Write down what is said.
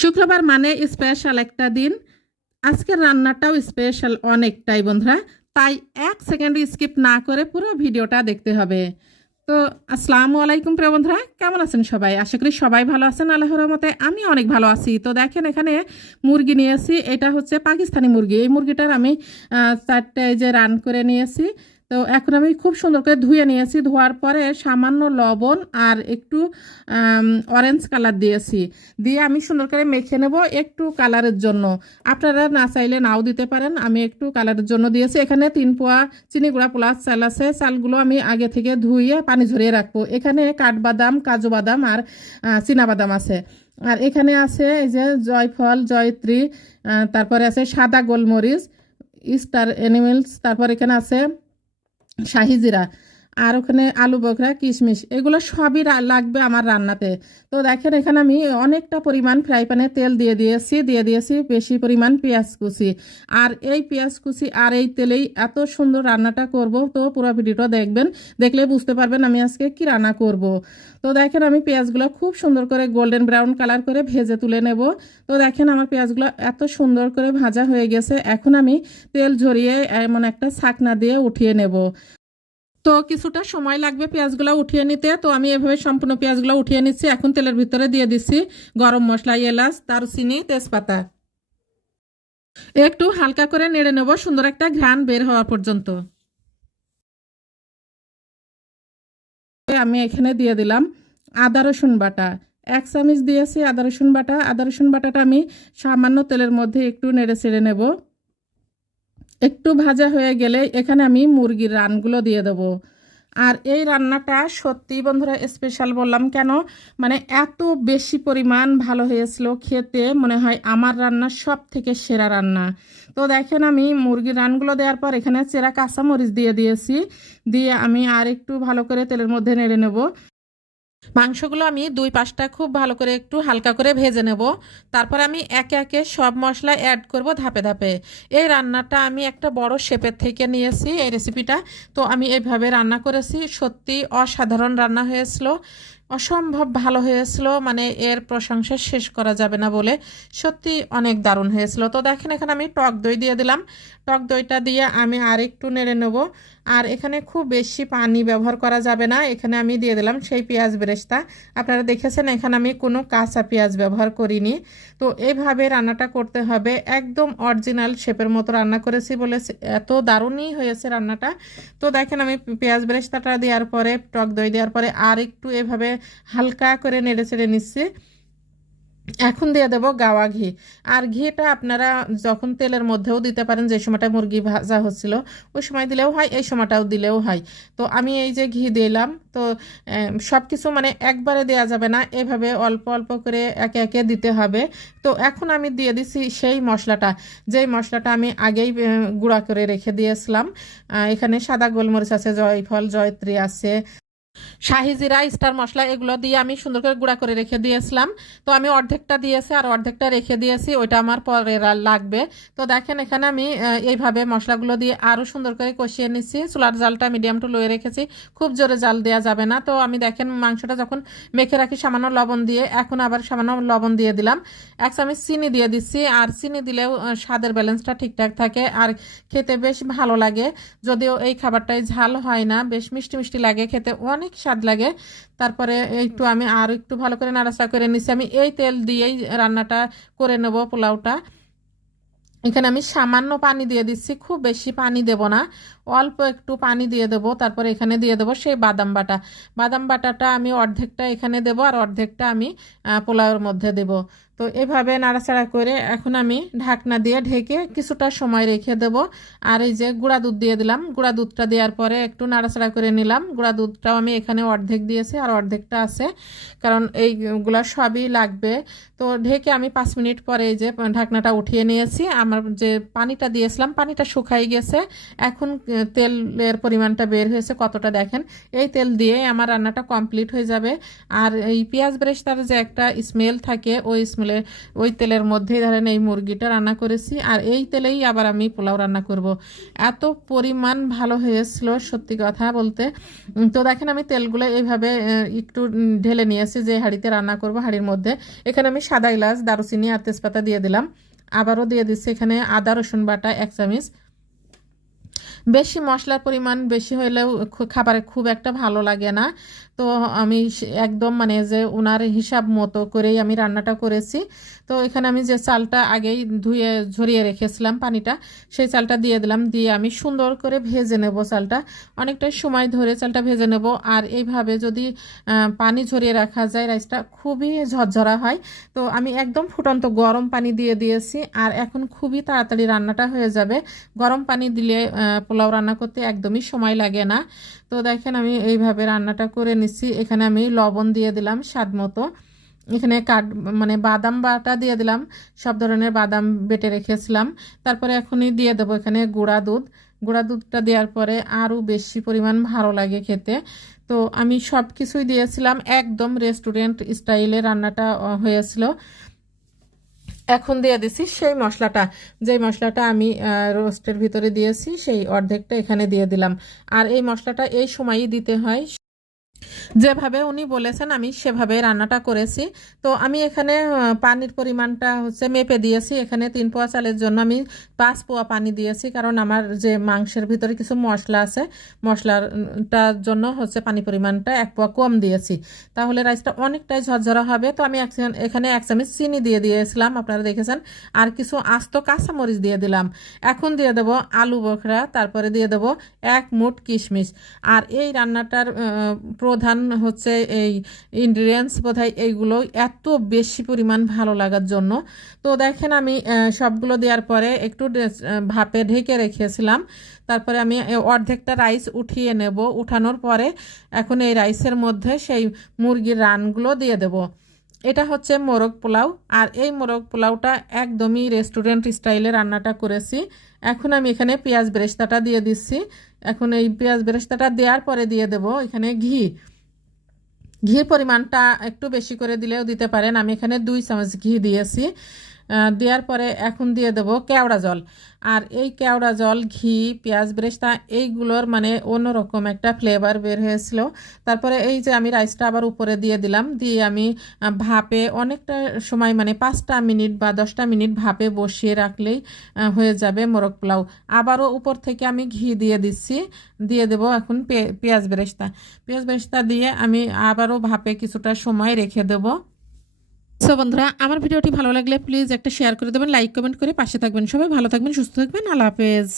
শুক্রবার মানে স্পেশাল একটা দিন। আজকের রান্নাটাও স্পেশাল অনেকটাই বন্ধুরা, তাই এক সেকেন্ড স্কিপ না করে পুরো ভিডিওটা দেখতে হবে। তো আসসালামু আলাইকুম প্রিয় বন্ধুরা, কেমন আছেন সবাই? আশা করি সবাই ভালো আছেন, আল্লাহর রহমতে আমি অনেক ভালো আছি। তো দেখেন এখানে মুরগি নিয়েছি, এটা হচ্ছে পাকিস্তানি মুরগি। এই মুরগিটার আমি 4টে যে রান করে নিয়েছি। তো এখন আমি খুব সুন্দর করে ধুয়ে নিয়েছি, ধোয়ার পরে সামান্য লবণ আর একটু অরেঞ্জ কালার দিয়েছি, দিয়ে আমি সুন্দর করে মেখে নেব একটু কালারের জন্য। আপনারা না চাইলে নাও দিতে পারেন, আমি একটু কালারের জন্য দিয়েছি। এখানে 3 পোয়া চিনি গুঁড়া প্লাস চাল আছে, চালগুলো আমি আগে থেকে ধুয়ে পানি ঝরিয়ে রাখবো। এখানে কাঠবাদাম, কাজু বাদাম আর চীনাবাদাম আছে। আর এখানে আছে এই যে জয়ফল, জয়ত্রী, তারপরে আছে সাদা গোলমরিচ, স্টার অ্যানিমেলস, তারপর এখানে আছে শাহি জিরা, আর ওখানে আলু বখরা, কিশমিশ, এগুলো সবই লাগবে আমার রান্নাতে। তো দেখেন এখানে আমি অনেকটা পরিমাণ ফ্রাই প্যানে তেল দিয়ে দিয়েছি বেশি পরিমাণ পেঁয়াজ কুচি। আর এই পেঁয়াজ কুচি আর এই তেলেই এত সুন্দর রান্নাটা করব। তো পুরো ভিডিওটা দেখবেন, দেখলে বুঝতে পারবেন আমি আজকে কি রান্না করব। তো দেখেন আমি পেঁয়াজগুলো খুব সুন্দর করে গোল্ডেন ব্রাউন কালার করে ভেজে তুলে নেব। তো দেখেন আমার পেঁয়াজগুলো এত সুন্দর করে ভাজা হয়ে গেছে। এখন আমি তেল ঝরিয়ে এমন একটা ছাকনা দিয়ে উঠিয়ে নেব। তো কিছুটা সময় লাগবে পেঁয়াজগুলো উঠিয়ে নিতে। তো আমি এভাবে সম্পূর্ণ পেঁয়াজগুলো উঠিয়ে নিচ্ছি। এখন তেলের ভিতরে দিয়ে দিচ্ছি গরম মশলা, এলাচ, দারুচিনি, তেজপাতা। একটু হালকা করে নেড়ে নেব সুন্দর একটা ঘ্রাণ বের হওয়া পর্যন্ত। আমি এখানে দিয়ে দিলাম আদা রসুন বাটা, 1 চামচ দিয়েছি আদা রসুন বাটা। আদা রসুন বাটাটা আমি সামান্য তেলের মধ্যে একটু নেড়ে চেড়ে নেব। একটু ভাজা হয়ে গেলে এখানে আমি মুরগির রানগুলো দিয়ে দেবো। আর এই রান্নাটা সত্যি বন্ধুরা স্পেশাল বললাম কেন, মানে এত বেশি পরিমাণ ভালো হয়েছিল খেতে, মনে হয় আমার রান্নার সব থেকে সেরা রান্না। তো দেখেন আমি মুরগির রানগুলো দেওয়ার পর এখানে চেরা কাঁচামরিচ দিয়ে দিয়েছি, দিয়ে আমি আর একটু ভালো করে তেলের মধ্যে নেড়ে নেব। মাংসগুলো আমি 2 পাশটা খুব ভালো করে একটু হালকা করে ভেজে নেব। তারপর আমি একে একে সব মশলা অ্যাড করব ধাপে ধাপে। এই রান্নাটা আমি একটা বড় শেপের থেকে নিয়েছি এই রেসিপিটা। তো আমি এইভাবে রান্না করেছি, সত্যি অসাধারণ রান্না হয়েছিল, অসম্ভব ভালো হয়েছিল, মানে এর প্রশংসা শেষ করা যাবে না বলে, সত্যি অনেক দারুণ হয়েছিল। তো দেখেন এখানে আমি টক দই দিয়ে দিলাম। টক দইটা দিয়ে আমি আর একটু নেড়ে নেব। আর এখানে খুব বেশি পানি ব্যবহার করা যাবে না। এখানে আমি দিয়ে দিলাম সেই পেঁয়াজ বেরেস্তা। আপনারা দেখেছেন এখানে আমি কোনো কাঁচা পেঁয়াজ ব্যবহার করিনি। তো এইভাবে রান্নাটা করতে হবে, একদম অরিজিনাল শেপের মতো রান্না করেছি বলে এত দারুণই হয়েছে রান্নাটা। তো দেখেন আমি পেঁয়াজ বেরেস্তাটা দেওয়ার পরে, টক দই দেওয়ার পরে আর একটু এভাবে হালকা করে নেড়ে চেড়ে নিচ্ছি। এখন দিয়ে দেবো গাওয়া ঘি। আর ঘিটা আপনারা যখন তেলের মধ্যেও দিতে পারেন, যে সময়টা মুরগি ভাজা হচ্ছিল ওই সময় দিলেও হয়, এই সময়টাও দিলেও হয়। তো আমি এই যে ঘি দিলাম। তো সব কিছু মানে একবারে দেওয়া যাবে না, এভাবে অল্প অল্প করে একে একে দিতে হবে। তো এখন আমি দিয়ে দিছি সেই মশলাটা, যেই মশলাটা আমি আগেই গুঁড়া করে রেখে দিয়েছিলাম। এখানে সাদা গোলমরিচ আছে, জয়ফল, জয়ত্রী আছে, শাহি জিরা, স্টার মশলা, এগুলো দিয়ে আমি সুন্দর করে গুঁড়া করে রেখে দিয়েছিলাম। তো আমি অর্ধেকটা দিয়েছি আর অর্ধেকটা রেখে দিয়েছি, ওইটা আমার পরে লাগবে। তো দেখেন এখানে আমি এইভাবে মশলাগুলো দিয়ে আরও সুন্দর করে কষিয়ে নিচ্ছি। চুলার জালটা মিডিয়াম টু লোয়ে রেখেছি, খুব জোরে জাল দেওয়া যাবে না। তো আমি দেখেন মাংসটা যখন মেখে রাখি সামান্য লবণ দিয়ে, এখন আবার সামান্য লবণ দিয়ে দিলাম। 1 চামচ চিনি দিয়ে দিচ্ছি, আর চিনি দিলেও স্বাদের ব্যালেন্সটা ঠিকঠাক থাকে আর খেতে বেশ ভালো লাগে। যদিও এই খাবারটাই ঝাল হয় না, বেশ মিষ্টি মিষ্টি লাগে, খেতে অনেক স্বাদ লাগে। তারপরে একটু আমি আর একটু ভালো করে নাড়াচাড়া করে নিচ্ছি। আমি এই তেল দিয়েই রান্নাটা করে নেব, পোলাওটা। এখানে আমি সামান্য পানি দিয়ে দিচ্ছি, খুব বেশি পানি দেব না, অল্প একটু পানি দিয়ে দেব। তারপরে এখানে দিয়ে দেব সেই বাদাম বাটা। বাদাম বাটাটা আমি অর্ধেকটা এখানে দেব আর অর্ধেকটা আমি পোলাওয়ের মধ্যে দেব। তো এভাবে নাড়াচাড়া করে এখন আমি ঢাকনা দিয়ে ঢেকে কিছুটা সময় রেখে দেব। আর এই যে গুঁড়া দুধ দিয়ে দিলাম, গুঁড়া দুধটা দেওয়ার পরে একটু নাড়াচাড়া করে নিলাম। গুঁড়া দুধটাও আমি এখানে অর্ধেক দিয়েছি আর অর্ধেকটা আছে, কারণ এইগুলা সবই লাগবে। তো ঢেকে আমি 5 মিনিট পরে এই যে ঢাকনাটা উঠিয়ে নিয়েছি। আমার যে পানিটা দিয়েছিলাম পানিটা শুকাই গেছে। এখন তেলের পরিমাণটা বের হয়েছে কতটা দেখেন। এই তেল দিয়ে আমার রান্নাটা কমপ্লিট হয়ে যাবে। আর এই পেঁয়াজ বেরেস্তার যে একটা স্মেল থাকে, ওই স্মেল তাহলে ওই তেলের মধ্যেই ধরেন এই মুরগিটা রান্না করেছি, আর এই তেলেই আবার আমি পোলাও রান্না করব। এত পরিমাণ ভালো হয়েছিল সত্যি কথা বলতে। তো দেখেন আমি তেলগুলো এইভাবে একটু ঢেলে নিয়েছি যে হাঁড়িতে রান্না করব। হাঁড়ির মধ্যে এখানে আমি সাদা এলাচ, দারুচিনি আর তেজপাতা দিয়ে দিলাম। আবারও দিয়ে দিচ্ছি এখানে আদা রসুন বাটা 1 চামচ। বেশি মশলার পরিমাণ বেশি হলেও খাবারে খুব একটা ভালো লাগে না। তো আমি একদম মানে যে ওনার হিসাব মতো করেই আমি রান্নাটা করেছি। তো এখানে আমি যে চালটা আগেই ধুয়ে ঝরিয়ে রেখেছিলাম পানিটা, সেই চালটা দিয়ে দিলাম। দিয়ে আমি সুন্দর করে ভেজে নেব চালটা, অনেকটা সময় ধরে চালটা ভেজে নেব। আর এইভাবে যদি পানি ঝরিয়ে রাখা যায় রাইসটা খুবই ঝরঝরা হয়। তো আমি একদম ফুটন্ত গরম পানি দিয়ে দিয়েছি, আর এখন খুবই তাড়াতাড়ি রান্নাটা হয়ে যাবে। গরম পানি দিলে পোলাও রান্না করতে একদমই সময় লাগে না। তো দেখেন আমি এইভাবে রান্নাটা করে নিচ্ছি। এখানে আমি লবণ দিয়ে দিলাম স্বাদ মতো। এখানে মানে বাদাম বাটা দিয়ে দিলাম, সব ধরনের বাদাম বেটে রেখেছিলাম। তারপরে এখনই দিয়ে দেবো এখানে গুঁড়া দুধ। গুঁড়া দুধটা দেওয়ার পরে আরও বেশি পরিমাণ ভালো লাগে খেতে। তো আমি সব কিছুই দিয়েছিলাম, একদম রেস্টুরেন্ট স্টাইলে রান্নাটা হয়েছিল। এখন দিয়ে দিছি সেই মশলাটা, যেই মশলাটা আমি রোস্টের ভিতরে দিয়েছি সেই অর্ধেকটা এখানে দিয়ে দিলাম। আর এই মশলাটা এই সময়ই দিতে হয়, যেভাবে উনি বলেছেন আমি সেভাবে রান্নাটা করেছি। তো আমি এখানে পানির পরিমাণটা হচ্ছে মেপে দিয়েছি। এখানে 3 পোয়া চালের জন্য আমি 5 পোয়া পানি দিয়েছি, কারণ আমার যে মাংসের ভিতরে কিছু মশলা আছে, মশলাটার জন্য হচ্ছে পানি পরিমাণটা 1 পোয়া কম দিয়েছি। তাহলে রাইসটা অনেকটাই ঝরঝরা হবে। তো আমি এখানে 1 চামচ চিনি দিয়ে দিয়েছিলাম, আপনারা দেখেছেন। আর কিছু আস্ত কাঁচামরিচ দিয়ে দিলাম। এখন দিয়ে দেবো আলু বোখরা, তারপরে দিয়ে দেবো 1 মুঠ কিশমিশ। আর এই রান্নাটার প্রধান হচ্ছে এই ইনগ্রিডিয়েন্টস বোধহয় এইগুলো এত বেশি পরিমাণ ভালো লাগার জন্য। তো দেখেন আমি সবগুলো দেওয়ার পরে একটু ভাপে ঢেকে রেখেছিলাম। তারপরে আমি অর্ধেকটা রাইস উঠিয়ে নেব। উঠানোর পরে এখন এই রাইসের মধ্যে সেই মুরগির রানগুলো দিয়ে দেব। এটা হচ্ছে মোরগ পোলাও। আর এই মোরগ পোলাওটা একদমই রেস্টুরেন্ট স্টাইলে রান্নাটা করেছি। এখন আমি এখানে পেঁয়াজ বেরেস্তাটা দিয়ে দিচ্ছি। এখন এই পেঁয়াজ বেরেস্তাটা দেওয়ার পরে দিয়ে দেব এখানে ঘির পরিমাণটা একটু বেশি করে দিলেও দিতে পারেন। আমি এখানে 2 চামচ ঘি দিয়েছি। দেওয়ার পরে এখন দিয়ে দেব কেওড়া জল। আর এই কেওড়া জল, ঘি, পেঁয়াজ বেরেস্তা এইগুলোর মানে অন্যরকম একটা ফ্লেভার বের হয়েছিল। তারপরে এই যে আমি রাইসটা আবার উপরে দিয়ে দিলাম, দিয়ে আমি ভাপে অনেকটা সময় মানে 5টা মিনিট বা 10টা মিনিট ভাপে বসিয়ে রাখলেই হয়ে যাবে মোরগ পোলাও। আবারও উপর থেকে আমি ঘি দিয়ে দিচ্ছি। দিয়ে দেব এখন পেঁয়াজ বেরেস্তা দিয়ে আমি আবারও ভাপে কিছুটা সময় রেখে দেবো। সো বন্ধুরা, আমার ভিডিওটি ভালো লাগলে প্লিজ একটা শেয়ার করে দেবেন, লাইক কমেন্ট করে পাশে থাকবেন। সবাই ভালো থাকবেন, সুস্থ থাকবেন। আল্লাহ হাফেজ।